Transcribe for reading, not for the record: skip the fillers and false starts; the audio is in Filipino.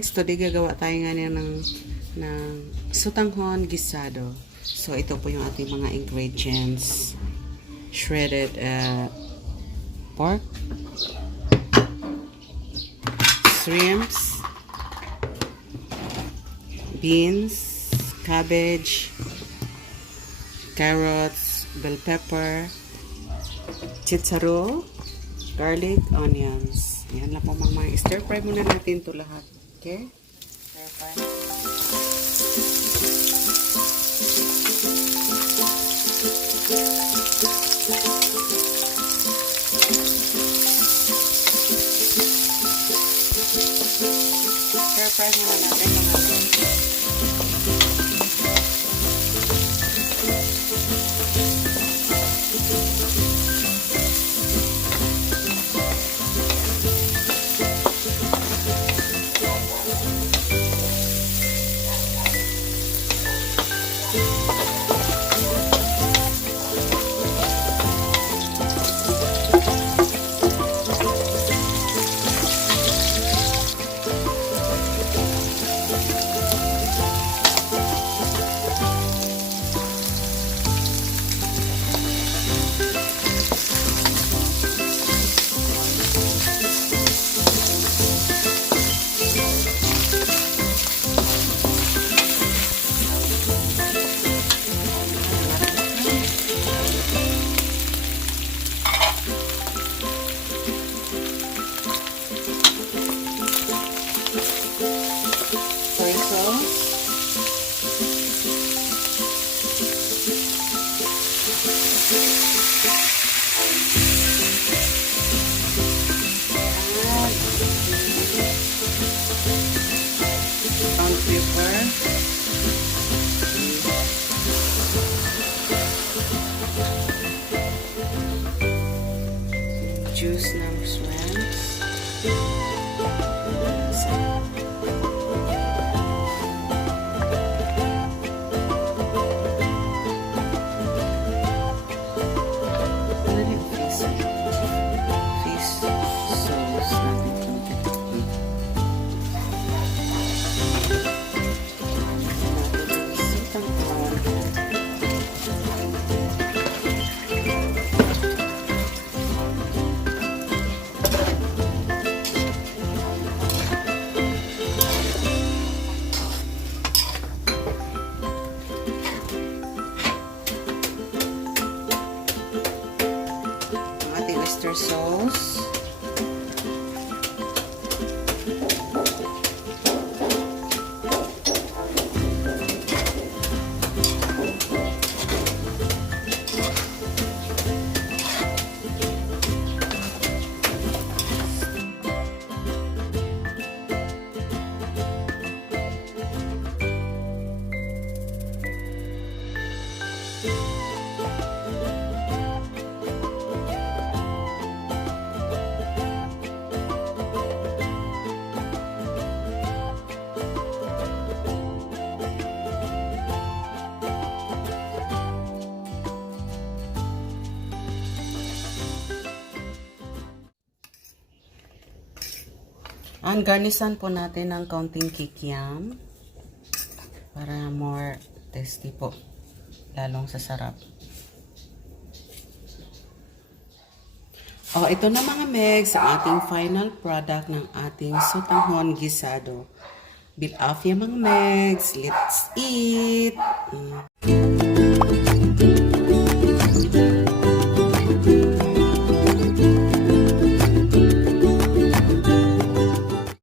Megz, today gagawa tayo nga niya ng Sotanghon Guisado. So, ito po yung ating mga ingredients. Shredded pork, shrimps, beans, cabbage, carrots, bell pepper, chicharo, garlic, onions. Yan lang po mga stir fry muna natin ito lahat. Okay? Stir fry. Stir fry muna natin mga juice ng shrimps. Oyster sauce. Ang garnisan po natin ng kaunting kikiam para more tasty po, lalong sa sarap. Ito na mga Megz, sa ating final product ng ating Sotanghon Guisado. Beef Afia mga Megz, let's eat!